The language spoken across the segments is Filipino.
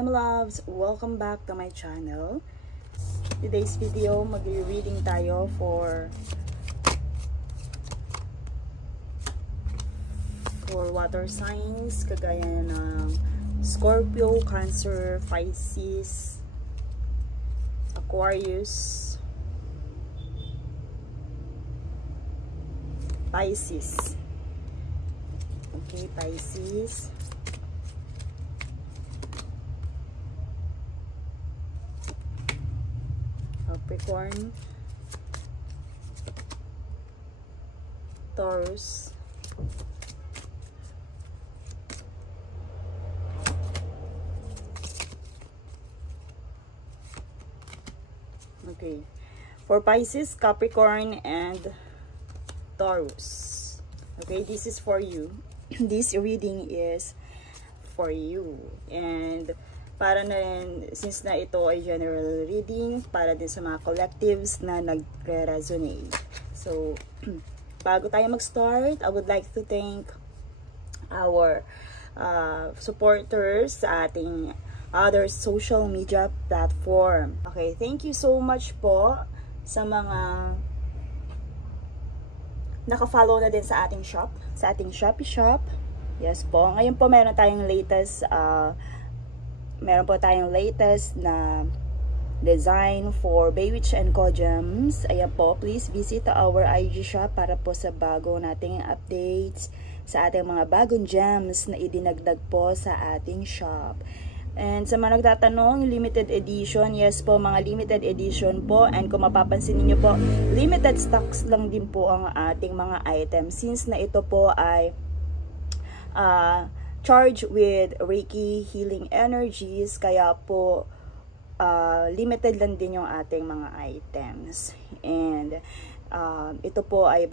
Hi my loves! Welcome back to my channel. Today's video, mag-reading tayo for water signs kagaya ng Scorpio, Cancer, Pisces, Aquarius, Pisces. Okay, Pisces, Capricorn, Taurus, okay, for Pisces, Capricorn, and Taurus. Okay, this is for you. This reading is for you. And para na rin, since na ito ay general reading, para din sa mga collectives na nagre-resonate. So, bago tayo mag-start, I would like to thank our supporters sa ating other social media platform. Okay, thank you so much po sa mga naka-follow na din sa ating shop, sa ating Shopee shop. Yes po. Ngayon po meron tayong latest na design for Baywitch and Co Gems. Ayan po, please visit our IG shop para po sa bago nating updates sa ating mga bagong gems na idinagdag po sa ating shop. And sa mga nagtatanong, limited edition, yes po, mga limited edition po. And kung mapapansin niyo po, limited stocks lang din po ang ating mga items. Since na ito po ay charged with Reiki healing energies, kaya po limited lang din yung ating mga items. And ito po ay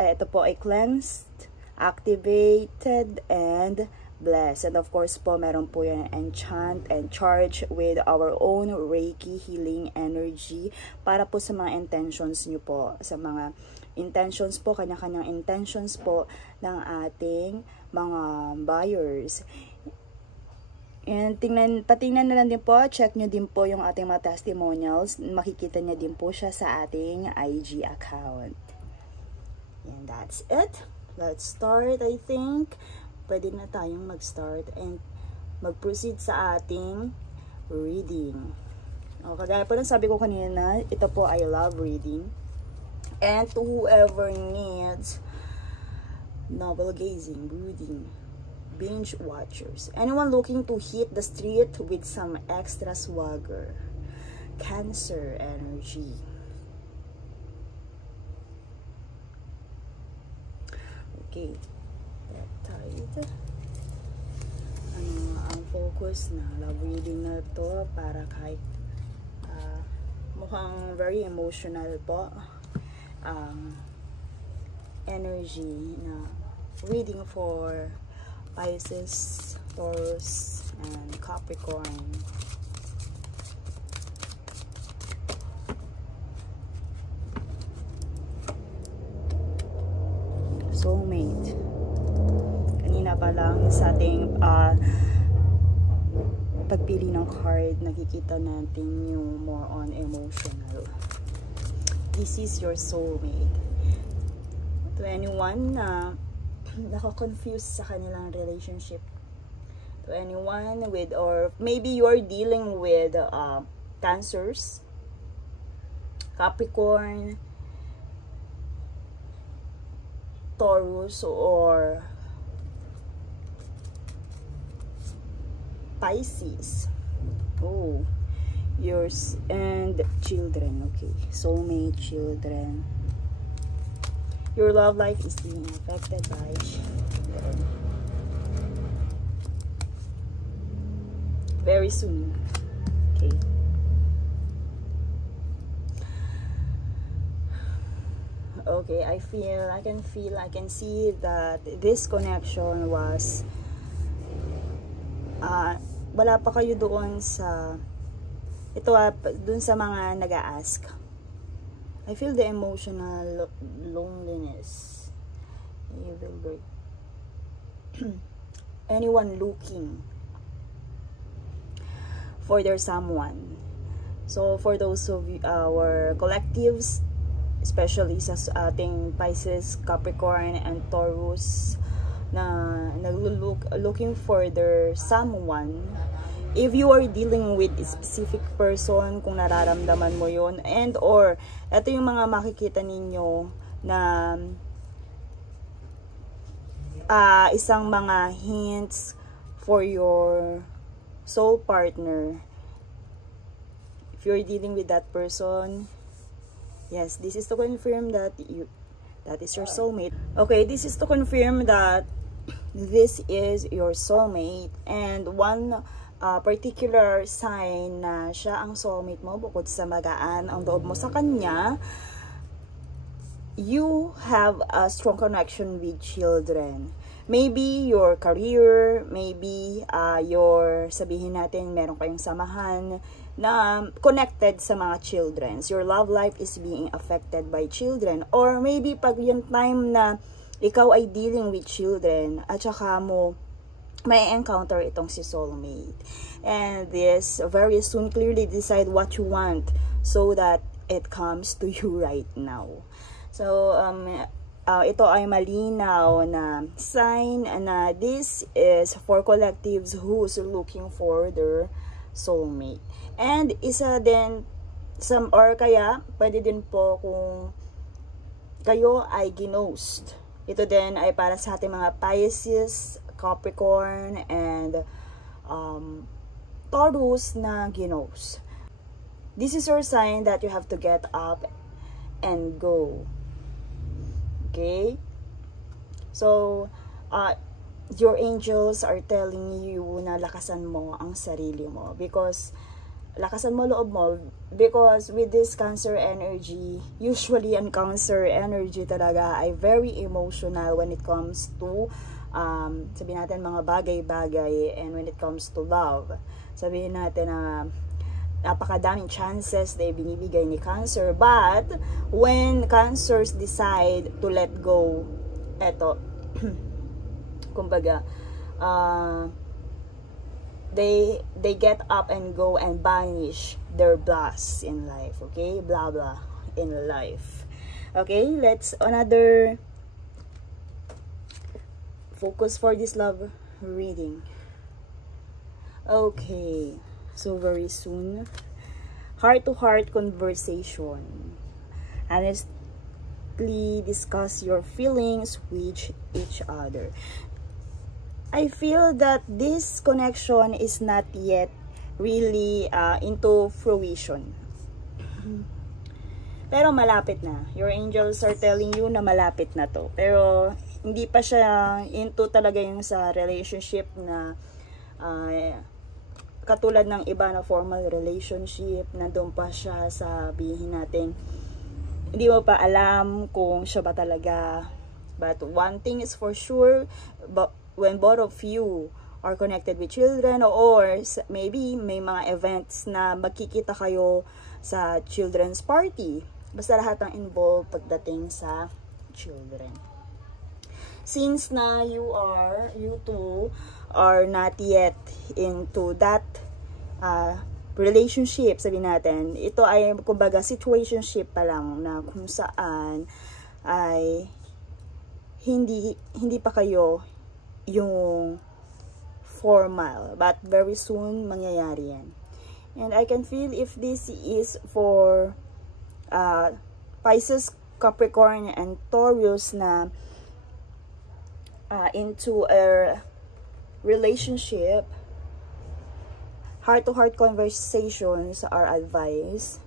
ito po ay cleansed, activated, and blessed. And of course po, meron po yan enchant and charge with our own Reiki healing energy para po sa mga intentions nyo po, sa mga intentions po, kanya-kanyang intentions po ng ating mga buyers. And patingnan na lang din po, check nyo din po yung ating mga testimonials, makikita nyo din po siya sa ating IG account. And that's it. Let's start. I think pwede na tayong mag-start and mag-proceed sa ating reading. O, kagaya po ng sabi ko kanina, ito po ay love reading. And to whoever needs novel gazing, brooding, binge watchers, anyone looking to hit the street with some extra swagger, Cancer energy. Okay. Ang focus na love reading na to, para kahit mukhang very emotional po energy na reading for Pisces, Taurus, and Capricorn. Soulmate. Kanina pa lang sa ating pagpili ng card, nakikita natin yung more on emotional. This is your soulmate. To anyone na nako-confuse sa kanilang relationship, to anyone with, or maybe you're dealing with Cancers, Capricorn, Taurus, or Pisces. Oh, yours and children. Okay, soulmate, children. Your love life is being affected by children. Very soon. Okay. Okay, I can see that this connection was wala pa kayo doon sa doon sa mga nag-a-ask. I feel the emotional loneliness. Anyone looking for their someone. So for those of our collectives, especially sa ating Pisces, Capricorn, and Taurus na looking for their someone, if you are dealing with a specific person, kung nararamdaman mo yun, and or ito yung mga makikita ninyo na isang mga hints for your soul partner. If you're dealing with that person, yes, this is to confirm that that is your soulmate. Okay, this is to confirm that this is your soulmate, and one particular sign na siya ang soulmate mo, bukod sa magaan ang loob mo sa kanya, you have a strong connection with children. Maybe your career, maybe your, sabihin natin, meron kayong samahan na connected sa mga children. Your love life is being affected by children. Or maybe pag yung time na ikaw ay dealing with children, at saka mo may encounter itong si soulmate. And this, very soon, clearly decide what you want so that it comes to you right now. So, ito ay malinaw na sign na this is for collectives who's looking for their soulmate. And isa din, or kaya, pwede din po kung kayo ay ginost. Ito din ay para sa ating mga Pisces, Capricorn, and Taurus na ginost. This is your sign that you have to get up and go. Okay? So, your angels are telling you na lakasan mo ang sarili mo. Because, lakasan mo loob mo. Because with this Cancer energy, usually ang Cancer energy talaga ay very emotional when it comes to, sabihin natin mga bagay-bagay, and when it comes to love. Sabihin natin na napakadaming chances na binibigay ni Cancer, but when Cancers decide to let go, eto, kumbaga, they get up and go and banish their blast in life, okay? Blah blah in life. Okay, let's another focus for this love reading. Okay, so very soon, heart-to-heart conversation. Honestly discuss your feelings with each other. I feel that this connection is not yet really into fruition. Pero malapit na. Your angels are telling you na malapit na to. Pero hindi pa siya into talaga yung sa relationship na katulad ng iba na formal relationship, nandun pa siya, sabihin natin, hindi mo pa alam kung siya ba talaga. But one thing is for sure, but when both of you are connected with children, or maybe may mga events na magkikita kayo sa children's party, basta lahat ang involved pagdating sa children. Since na you two are not yet into that relationship, sabihin natin, ito ay kumbaga situationship pa lang na kung saan ay hindi pa kayo yung formal, but very soon mangyayari yan. And I can feel if this is for Pisces, Capricorn, and Taurus na into a relationship, heart-to-heart conversations are advised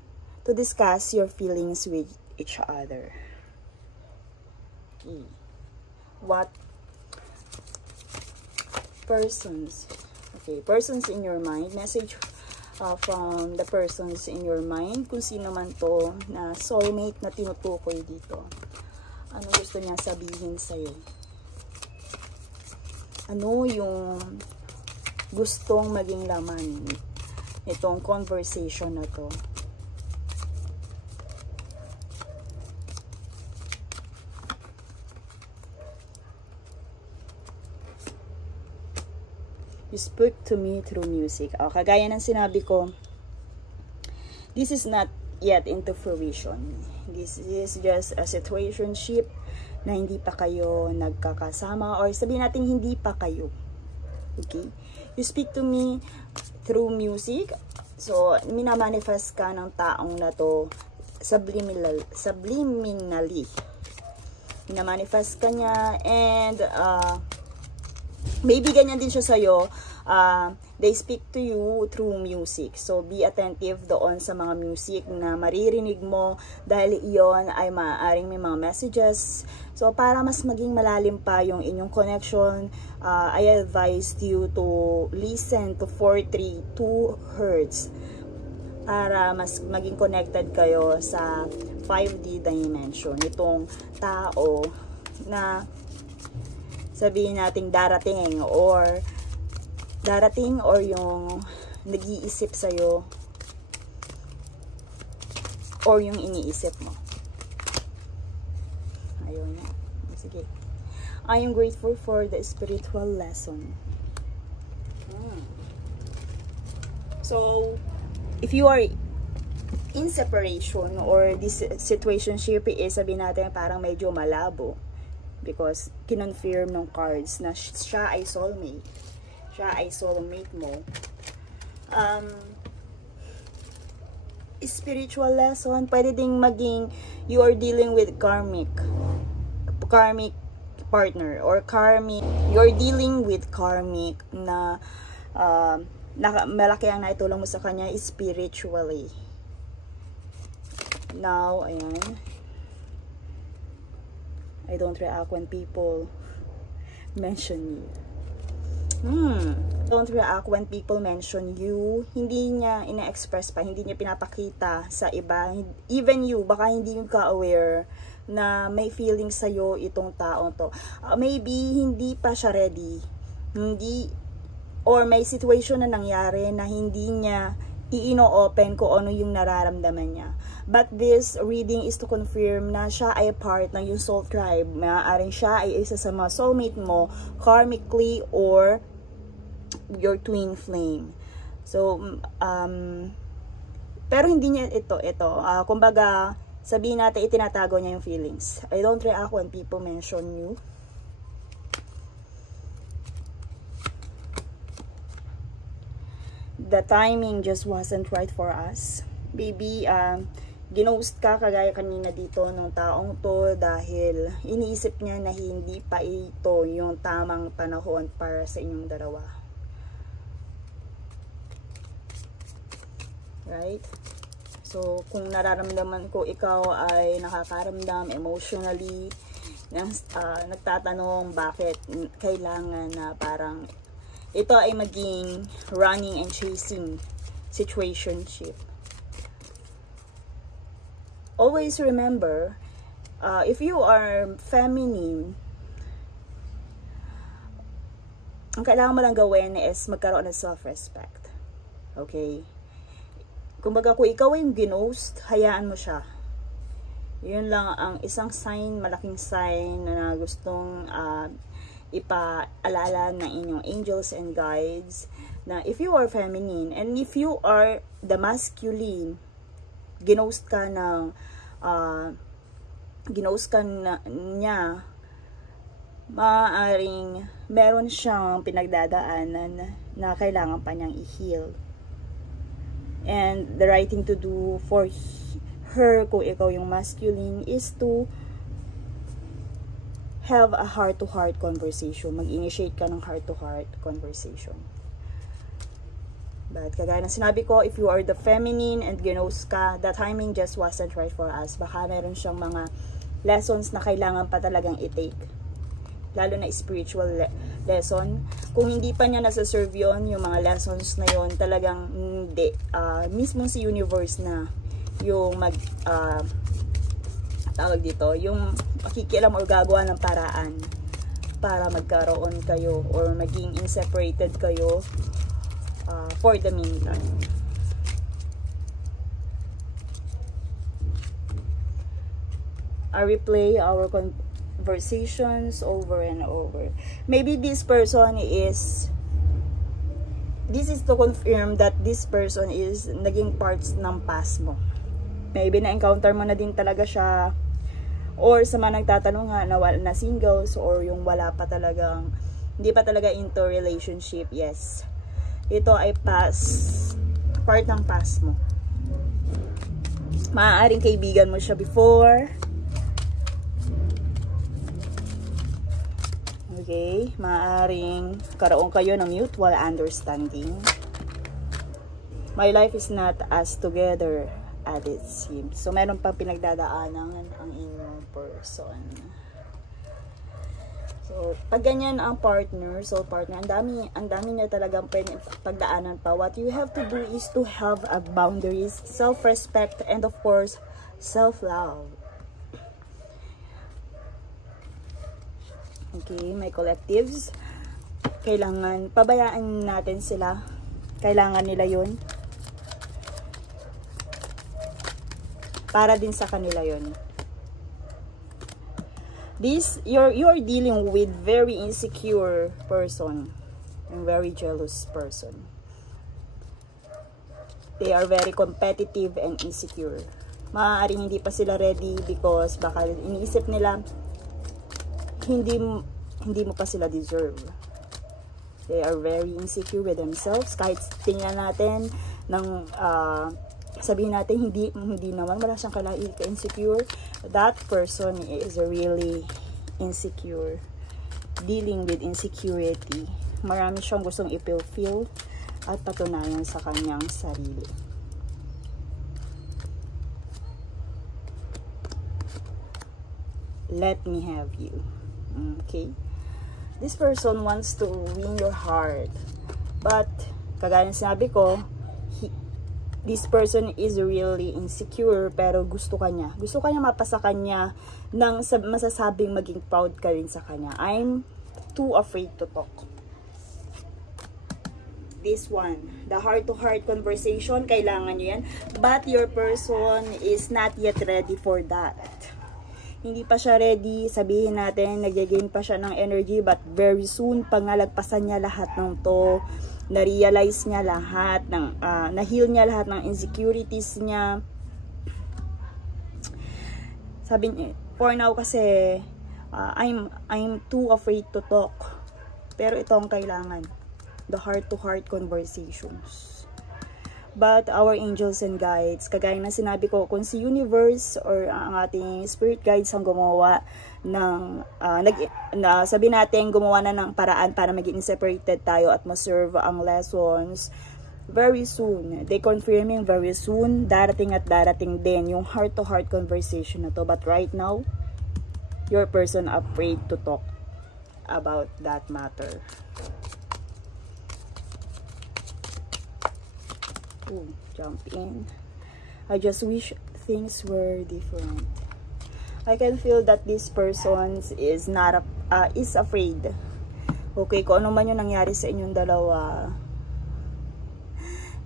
to discuss your feelings with each other. Okay. What persons, okay, persons in your mind, message from the persons in your mind, kung sino man to na soulmate na tinutukoy dito. Ano gusto niya sabihin sa'yo? Ano yung gustong maging laman nitong conversation na to? You speak to me through music. Kagaya ng sinabi ko, this is not yet into fruition. This is just a situationship na hindi pa kayo nagkakasama, or sabihin natin hindi pa kayo. Okay? You speak to me through music. So, minamanifest ka ng taong na to subliminally. Minamanifest ka niya, and maybe ganyan din siya sa'yo. They speak to you through music. So, be attentive doon sa mga music na maririnig mo, dahil iyon ay maaaring may mga messages. So, para mas maging malalim pa yung inyong connection, I advise you to listen to 432 Hz para mas maging connected kayo sa 5D dimension. Itong tao na sabihin nating darating or yung nag-iisip sa'yo or yung iniisip mo. Ayun na. Sige. I am grateful for the spiritual lesson. So, if you are in separation or this situationship is, sabihin natin parang medyo malabo because kinonfirm ng cards na siya ay soulmate. Siya ay soulmate mo. Spiritual lesson, pwede ding maging you are dealing with karmic partner, or you're dealing with karmic na malaki ang naitulong mo sa kanya spiritually. Now, ayan, I don't react when people mention you. Don't react when people mention you. Hindi niya ina-express pa, hindi niya pinapakita sa iba. Even you, baka hindi ka aware na may feelings sa'yo itong taong to. Maybe hindi pa siya ready. Or may situation na nangyari na hindi niya i-ino-open kung ano yung nararamdaman niya. But this reading is to confirm na siya ay part ng yung soul tribe. Maaaring siya ay isa sa mga soulmate mo, karmically, or your twin flame. So, pero hindi niya ito. Kumbaga, sabihin natin, itinatago niya yung feelings. I don't react when people mention you. The timing just wasn't right for us. Baby, ginost ka kagaya kanina dito ng taong to dahil iniisip niya na hindi pa ito yung tamang panahon para sa inyong dalawa. Right? So, kung nararamdaman ko ikaw ay nakakaramdam emotionally, nagtatanong bakit kailangan na parang ito ay maging running and chasing situationship. Always remember, if you are feminine, ang kailangan mo lang gawin is magkaroon ng self-respect. Okay? Kumbaga, kung ikaw ay yung ginost, hayaan mo siya. Yun lang ang isang sign, malaking sign na gustong ipaalala ng inyong angels and guides na if you are feminine and if you are the masculine, ginost ka niya, maaaring meron siyang pinagdadaanan na kailangan pa niyang i-heal. And the right thing to do for her, kung ikaw yung masculine, is to have a heart-to-heart conversation. Mag-initiate ka ng heart-to-heart conversation. But kagaya ng sinabi ko, if you are the feminine and ginost ka, the timing just wasn't right for us. Baka meron siyang mga lessons na kailangan pa talagang i-take. Lalo na spiritual lesson. Kung hindi pa niya nasa-serve yun, yung mga lessons na yun, talagang hindi. Mismo si universe na yung tawag dito, yung makikialam or gagawa ng paraan para magkaroon kayo or maging inseparated kayo for the meantime. I replay our conversations over and over. Maybe this person is this is to confirm that this person is naging parts ng past mo. Maybe na-encounter mo na din talaga siya, or sa mga nagtatanong nga na singles, or yung wala pa talagang, hindi pa talaga into relationship. Yes, ito ay past, part ng past mo. Maaaring kaibigan mo siya before. Okay, maaaring karoon kayo ng mutual understanding. My life is not as together as it seems. So, meron pang pinagdadaanan ang inyong person. So, pag ganyan ang partner, soul partner, ang dami niya talagang pagdaanan pa. What you have to do is to have a boundaries, self-respect, and of course, self-love. Okay, may collectives. Kailangan, pabayaan natin sila. Kailangan nila yun. Para din sa kanila yun. You're dealing with very insecure person. And very jealous person. They are very competitive and insecure. Maaaring hindi pa sila ready because baka iniisip nila hindi mo pa sila deserve. They are very insecure with themselves. Kahit tingnan natin ng sabihin natin hindi naman wala siyang insecure, that person is really insecure, dealing with insecurity. Marami siyang gustong i-fulfill at patunayan sa kanyang sarili. Let me have you. Okay, this person wants to win your heart, but kagaya ng sinabi ko, this person is really insecure, pero gusto kanya mapasa kanya ng masasabing maging proud ka rin sa kanya. I'm too afraid to talk. This one, the heart-to-heart conversation, kailangan nyo yan, but your person is not yet ready for that. Hindi pa siya ready, sabihin natin, nag-gain pa siya ng energy, but very soon, pangalagpasan niya lahat ng to, na-realize niya lahat, na-heal niya lahat ng insecurities niya. Sabi niya, for now kasi, I'm too afraid to talk. Pero ito ang kailangan, the heart-to-heart conversations. But our angels and guides, kagaya na sinabi ko, kung si universe or ang ating spirit guides ang gumawa ng, sabi natin, gumawa na ng paraan para maging separated tayo at ma-serve ang lessons, very soon, they confirming very soon, darating at darating din yung heart-to-heart conversation na to. But right now, your person afraid to talk about that matter. Ooh, jump in. I just wish things were different. I can feel that this person is not is afraid. Okay, kung ano man yung nangyari sa inyong dalawa,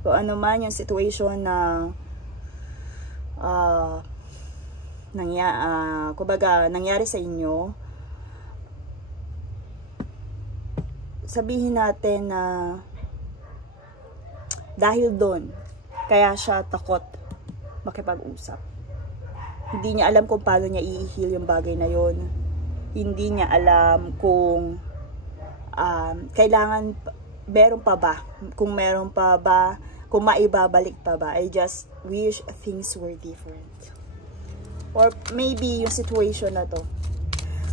kung ano man yung situation na nangyari sa inyo, sabihin natin na dahil doon, kaya siya takot makipag-usap. Hindi niya alam kung paano niya i-heal yung bagay na yon. Hindi niya alam kung kailangan, meron pa ba? Kung meron pa ba? Kung maibabalik pa ba? I just wish things were different. Or maybe yung situation na to,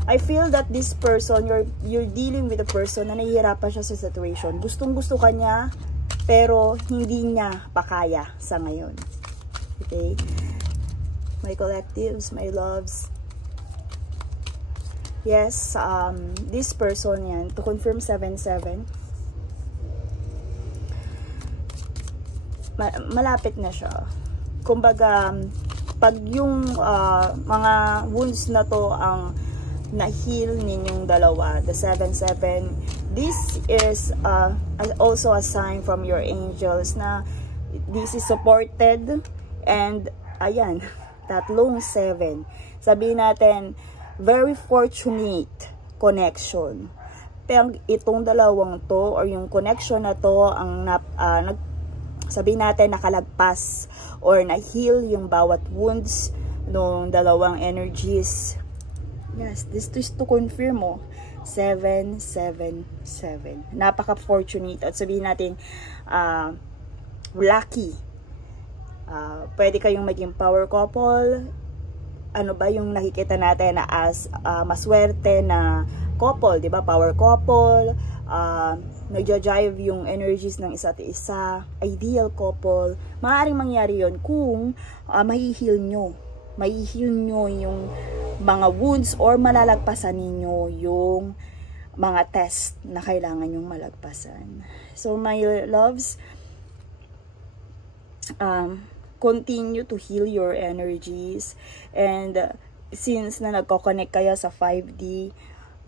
I feel that this person, you're dealing with a person na nahihirapan siya sa situation. Gustong-gusto ka niya, pero hindi niya pa kaya sa ngayon. Okay? My collectives, my loves. Yes, this person yan, to confirm 7-7. Malapit na siya. Kumbaga, pag yung mga wounds na to ang na-heal ninyong dalawa, the 7-7, this is also a sign from your angels na this is supported, and ayan, tatlong 7. Sabihin natin, very fortunate connection. Pero itong dalawang to or yung connection na to ang sabihin natin nakalagpas or na-heal yung bawat wounds nung dalawang energies. Yes, this is to confirm mo. 777. Napaka-fortunate at sabihin natin lucky. Pwede kayong maging power couple. Ano ba yung nakikita natin na as maswerte na couple, 'di ba? Power couple, nagja-jive yung energies ng isa't isa, ideal couple. Maaaring mangyari 'yon kung mahihil nyo yung mga wounds or malalagpasan ninyo yung mga test na kailangan yung malagpasan. So my loves, continue to heal your energies, and since na nagko-connect kayo sa 5D,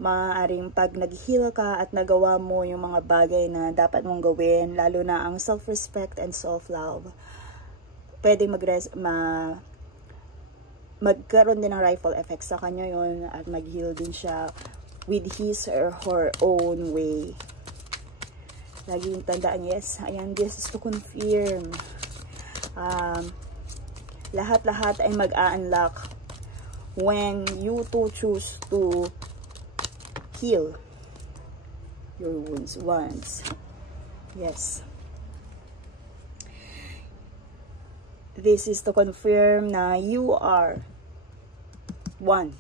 maaaring pag nag-heal ka at nagawa mo yung mga bagay na dapat mong gawin, lalo na ang self-respect and self-love, pwede magkaroon din ng ripple effect sa kanya yon at mag-heal din siya with his or her own way. Laging tandaan, yes, ayan, this is to confirm. Lahat-lahat ay mag-a-unlock when you two choose to heal your wounds once. Yes. This is to confirm na you are one.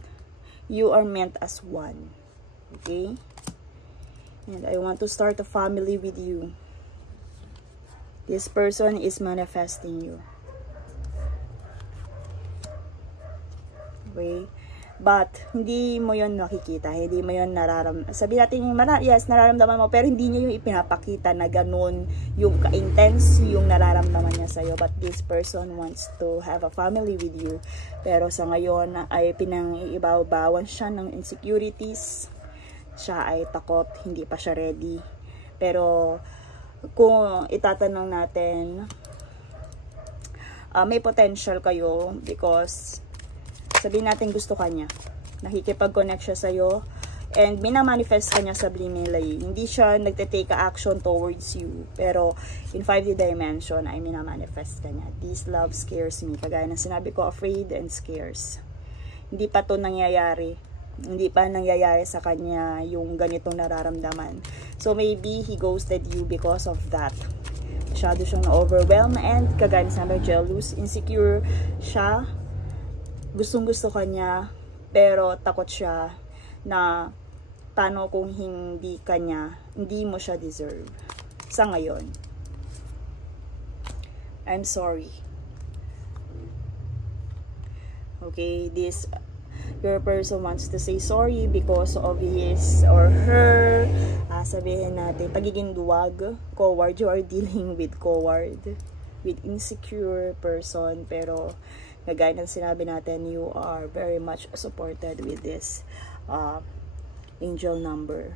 You are meant as one. Okay? And I want to start a family with you. This person is manifesting you. Okay? But, hindi mo yon nakikita. Hindi mo yon nararamdaman. Sabihin natin yung yes, nararamdaman mo, pero hindi niya yung ipinapakita na ganun yung ka-intense yung nararamdaman niya sa'yo. But this person wants to have a family with you. Pero sa ngayon, ay pinang-iibaw-bawan siya ng insecurities. Siya ay takot, hindi pa siya ready. Pero, kung itatanong natin, may potential kayo because sabihin natin gusto ka niya, nakikipag-connect siya sa'yo, and minamanifest ka niya subliminally. Hindi siya nagte-take action towards you, pero in 5D dimension ay minamanifest ka niya. This love scares me. Kagaya ng sinabi ko, afraid and scares. Hindi pa to nangyayari. Hindi pa nangyayari sa kanya yung ganitong nararamdaman. So maybe he ghosted you because of that. Masyado siyang na-overwhelm, and kagaya ng sinabi, jealous, insecure siya. Gustong-gusto ka niya, pero takot siya na paano kung hindi ka niya, hindi mo siya deserve. Sa ngayon. I'm sorry. Okay, your person wants to say sorry because of his or her, sabihin natin, pagiging duwag, coward. You are dealing with coward, with insecure person, pero kagaya ng sinabi natin, you are very much supported with this angel number.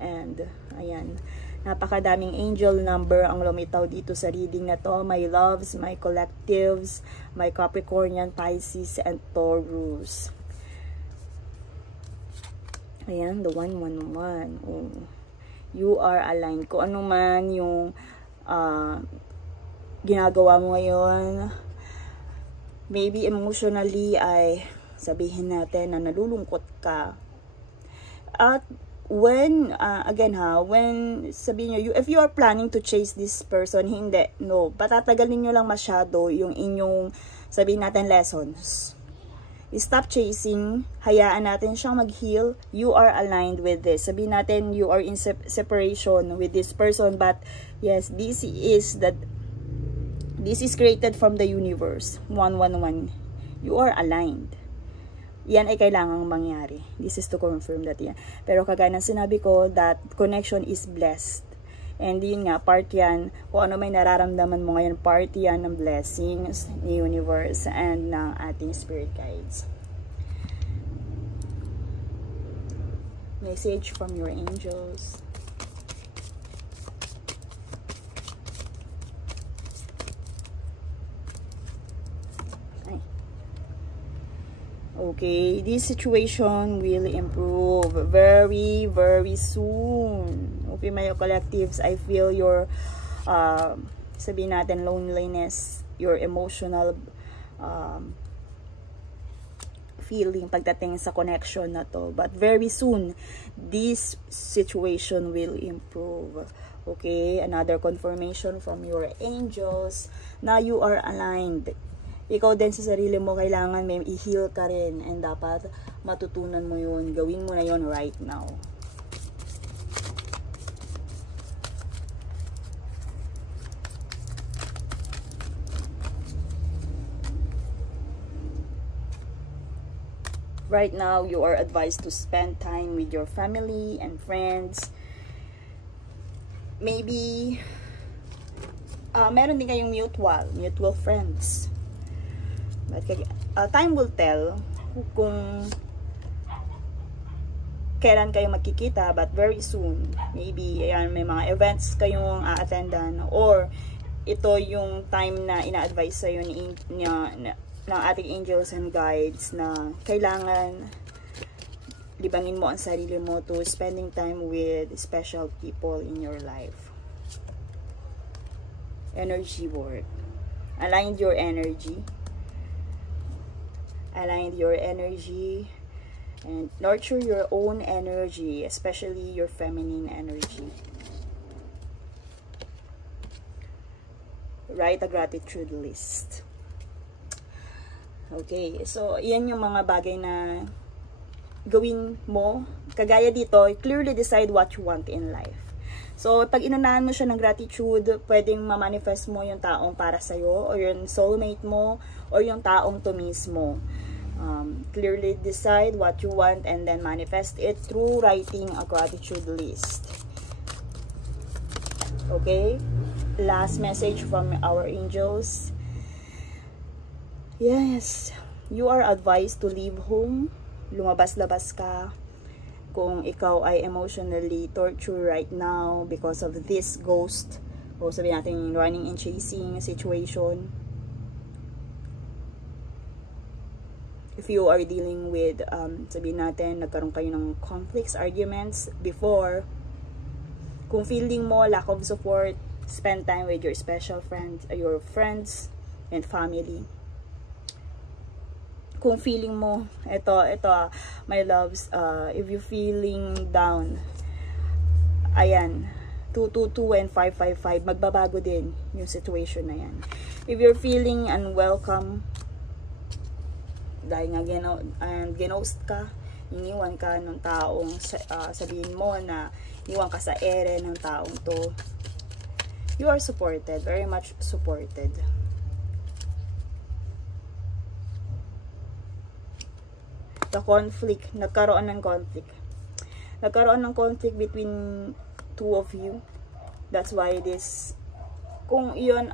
And ayan, napakadaming angel number ang lumitaw dito sa reading na to. My loves, my collectives, my Capricornian, Pisces, and Taurus. Ayan, the 111. Oh. You are aligned. Kung ano man yung ginagawa mo ngayon, maybe emotionally ay sabihin natin na nalulungkot ka. At when, again when sabihin nyo, if you are planning to chase this person, hindi, no. Patatagalin nyo lang masyado yung inyong, sabihin natin, lessons. Stop chasing, hayaan natin siyang mag-heal. You are aligned with this. Sabihin natin, you are in separation with this person, but yes, this is created from the universe. 111. You are aligned. Yan ay kailangang mangyari. This is to confirm that yan. Pero kagaya ng sinabi ko, that connection is blessed. And yun nga, part yan, kung ano may nararamdaman mo ngayon, part yan ng blessings ni universe and ng ating spirit guides. Message from your angels. Okay, this situation will improve very, very soon. Okay, my collectives, I feel your, sabihin natin, loneliness, your emotional feeling pagdating sa connection na to. But very soon, this situation will improve. Okay, another confirmation from your angels na you are aligned. Ikaw din sa sarili mo, kailangan may i-heal ka rin, and dapat matutunan mo yun. Gawin mo na yun right now. Right now, you are advised to spend time with your family and friends. Maybe, meron din kayong mutual friends. But time will tell kung kailan kayo magkikita, but very soon. Maybe, ayan, may mga events kayong a-attendan, or ito yung time na ina-advise sa'yo ng ating angels and guides na kailangan libangin mo ang sarili mo to spending time with special people in your life. Energy work. Align your energy. Align your energy and nurture your own energy, especially your feminine energy. Write a gratitude list. Okay, so yan yung mga bagay na gawin mo. Kagaya dito, clearly decide what you want in life. So, pag inunahan mo siya ng gratitude, pwedeng ma-manifest mo yung taong para sa'yo, or yung soulmate mo, or yung taong tumis mo. Clearly decide what you want and then manifest it through writing a gratitude list. Okay? Last message from our angels. Yes, you are advised to leave home. Lumabas-labas ka. Kung ikaw ay emotionally tortured right now because of this ghost, o sabihin natin running and chasing situation. If you are dealing with, sabihin natin, nagkaroon kayo ng conflicts, arguments before, kung feeling mo lack of support, spend time with your special friends, your friends and family. Kung feeling mo, ito, my loves, if you feeling down, ayan, 222 and 555, magbabago din yung situation na yan. If you're feeling unwelcome, dahil nga ginost ka, iniwan ka ng taong, sabihin mo na iniwan ka sa ere ng taong to, you are supported, very much supported. The conflict, nagkaroon ng conflict between two of you. That's why this, kung iyon,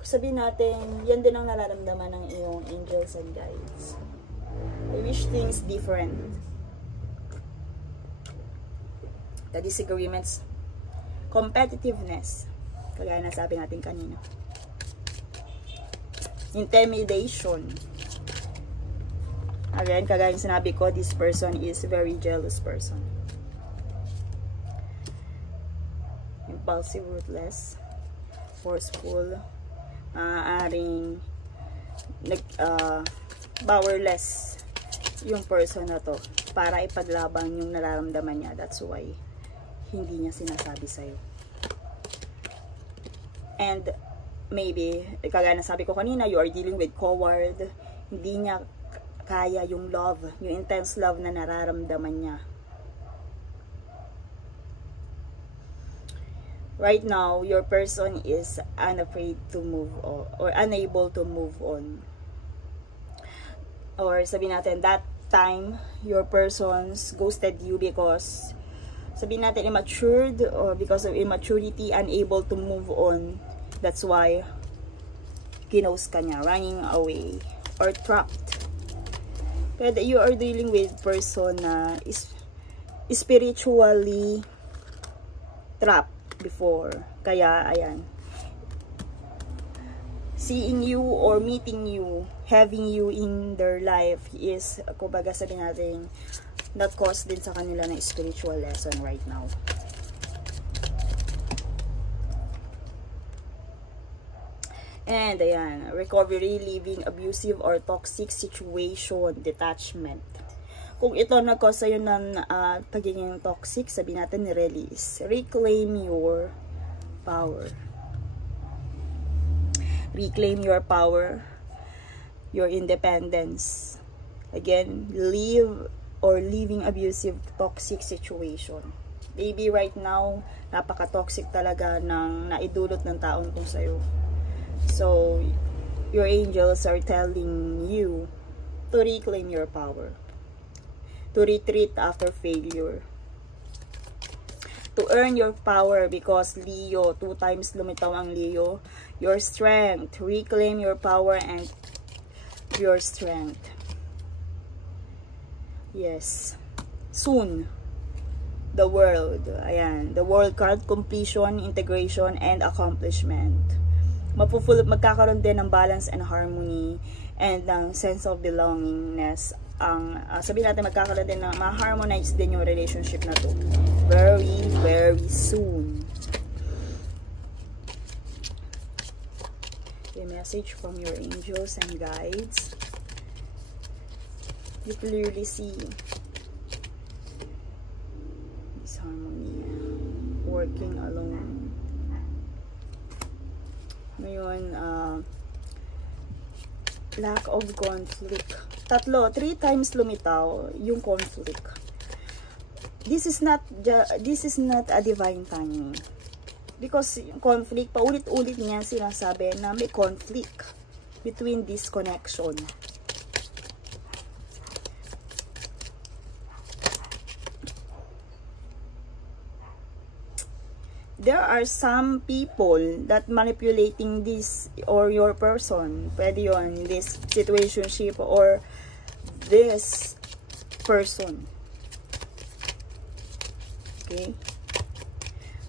sabihin natin, yan din ang nararamdaman ng iyong angels and guides. I wish things different. The disagreements, competitiveness, kagaya na sabi natin kanina, intimidation. Again, kagaya yung sinabi ko, this person is a very jealous person. Impulsive, ruthless, forceful, maaaring powerless yung person na to para ipaglaban yung nararamdaman niya. That's why hindi niya sinasabi sa'yo. And maybe, kagaya na sabi ko kanina, you are dealing with coward. Hindi niya kaya yung love, yung intense love na nararamdaman niya. Right now, your person is unafraid to move on, or unable to move on. Or sabihin natin, that time, your persons ghosted you because, sabihin natin, immatured, or because of immaturity, unable to move on. That's why, ginost ka niya, running away, or trapped. Kaya you are dealing with person na is spiritually trapped before. Kaya, ayan. seeing you or meeting you, having you in their life is, kumbaga sabi natin, that cause din sa kanila ng spiritual lesson right now. And ayan, recovery, leaving abusive or toxic situation, detachment. Kung ito nag-cause sa'yo ng pagiging toxic, sabi natin release. Reclaim your power. Reclaim your power, your independence. Again, leave or leaving abusive, toxic situation. Maybe right now, napaka-toxic talaga ng naidulot ng taong kung sa'yo. So, your angels are telling you to reclaim your power. To retreat after failure. To earn your power because Leo, 2 times lumitaw ang Leo. Your strength. Reclaim your power and your strength. Yes. Soon. The world. Ayan. The world card, completion, integration, and accomplishment. Magkakaroon din ng balance and harmony and ng sense of belongingness. Sabihin natin, magkakaroon din ng ma-harmonize din yung relationship na to. Very, very soon. A message from your angels and guides. You clearly see this harmony working alone. Ngayon, lack of conflict. 3 times lumitaw yung conflict. This is not a divine timing. Because yung conflict, paulit-ulit niya sinasabi na may conflict between this connection. There are some people that manipulating this or your person. Pwede yun, this situationship or this person. Okay?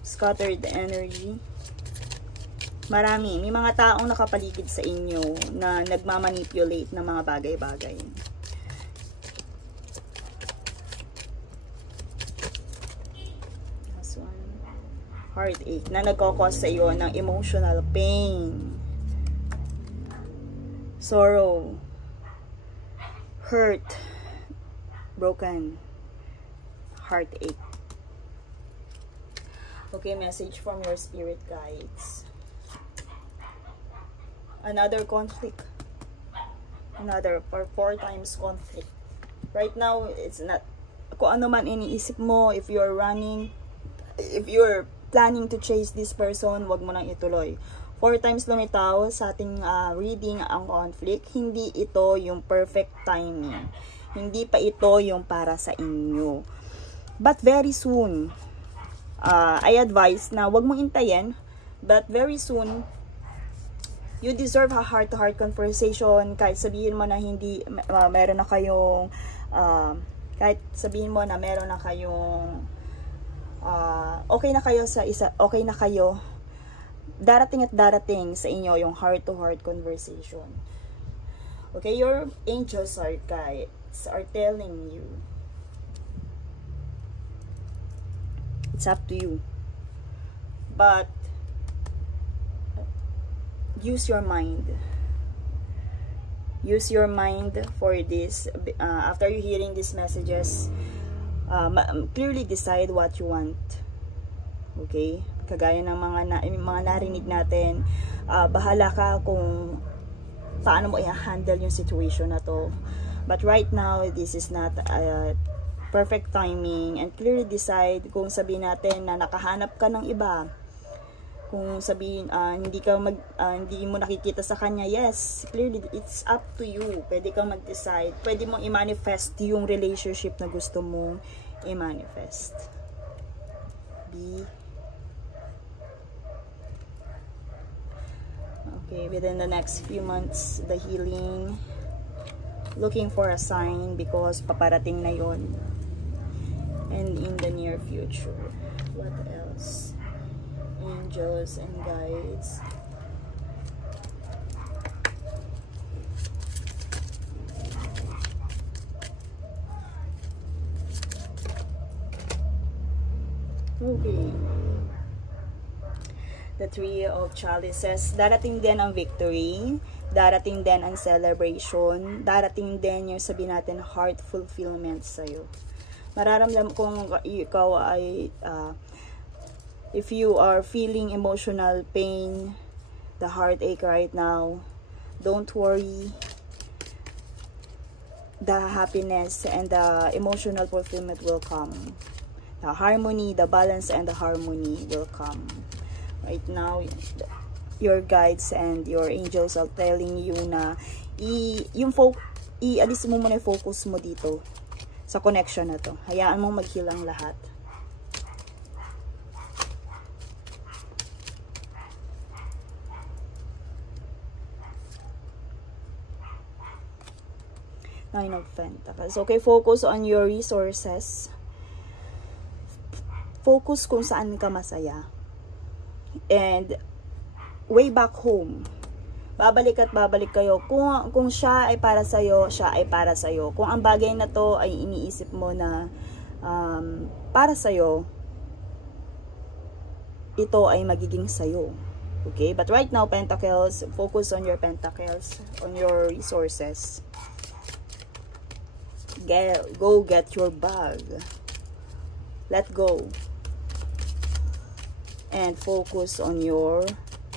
Scattered energy. Marami. May mga taong nakapaligid sa inyo na nagmamanipulate ng mga bagay-bagay. Heartache na nagkakos sa iyo ng emotional pain, sorrow, hurt, broken, heartache. Okay, message from your spirit guides. Another conflict. Another 4 times conflict. Right now, it's not, kung ano man iniisip mo, if you're running, if you're planning to chase this person, wag mo nang ituloy. 4 times lumitaw sa ating reading ang conflict. Hindi ito yung perfect timing. Hindi pa ito yung para sa inyo. But very soon, I advise na wag mong intayin, but very soon, you deserve a heart-to-heart conversation. Kahit sabihin mo na hindi, meron na kayong, kahit sabihin mo na meron na kayong, okay na kayo sa isa, okay na kayo, darating at darating sa inyo yung heart-to-heart conversation. Okay, your angels or guides are telling you, it's up to you, but use your mind. Use your mind for this. After you hearing these messages, clearly decide what you want. Okay? Kagaya ng mga narinig natin, bahala ka kung paano mo i-handle yung situation na to. But right now, this is not a perfect timing, and clearly decide kung sabihin natin na nakahanap ka ng iba. Kung sabihin hindi mo nakikita sa kanya, yes, clearly it's up to you. Pwede kang mag-decide. Pwede mong i-manifest yung relationship na gusto mong i-manifest. Okay, within the next few months, the healing, looking for a sign because paparating na yon. And in the near future, what else? Angels and guides. Okay. The Three of Chalices. Darating din ang victory. Darating din ang celebration. Darating din yung sabi natin heart fulfillment sa'yo. Mararamdam kung ikaw ay if you are feeling emotional pain, the heartache right now, don't worry. The happiness and the emotional fulfillment will come. The harmony, the balance and the harmony will come. Right now, your guides and your angels are telling you na i-alis mo muna yung focus mo dito sa connection na to. Hayaan mong mag-heal ang lahat. Nine of Pentacles. Okay, focus on your resources. Focus kung saan ka masaya. And way back home, babalik at babalik kayo. Kung siya ay para sa'yo, siya ay para sa'yo. Kung ang bagay na to ay iniisip mo na para sa'yo, ito ay magiging sa'yo. Okay? But right now, Pentacles, focus on your Pentacles, on your resources. Go get your bag. Let go. And focus on your,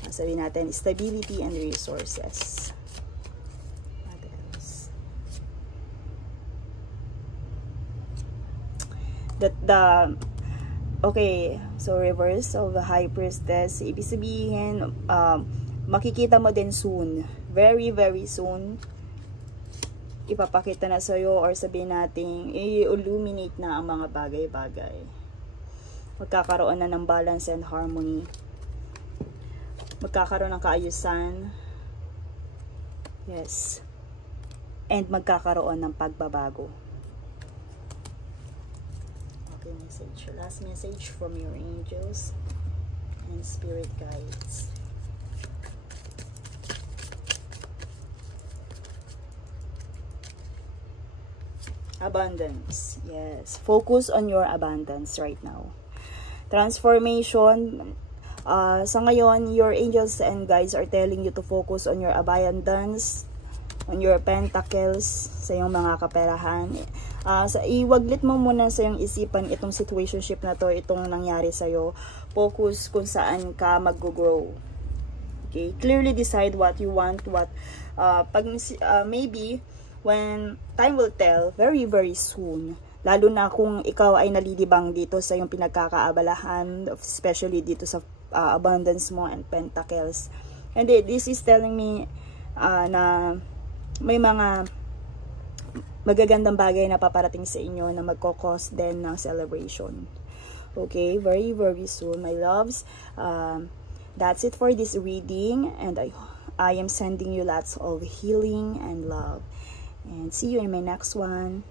sabihin natin, stability and resources. What else? Okay, so reverse of the High Priestess. Ibig sabihin, makikita mo din soon. Very, very soon. Ipapakita na sa'yo or sabihin natin, i-illuminate na ang mga bagay-bagay. Magkakaroon na ng balance and harmony. Magkakaroon ng kaayusan. Yes. And magkakaroon ng pagbabago. Okay, message. Last message from your angels and spirit guides. Abundance. Yes. Focus on your abundance right now. Transformation. Sa ngayon, your angels and guides are telling you to focus on your abundance, on your pentacles, sa iyong mga kaperahan. Iwaglit mo muna sa iyong isipan itong situationship na to, itong nangyari sa'yo. Focus kung saan ka mag-grow. Okay? Clearly decide what you want, maybe, when time will tell, very, very soon, lalo na kung ikaw ay nalilibang dito sa iyong pinagkakaabalahan, especially dito sa abundance mo and pentacles. And this is telling me na may mga magagandang bagay na paparating sa inyo na magkakos din ng celebration. Okay, very, very soon, my loves. That's it for this reading, and I am sending you lots of healing and love. And see you in my next one.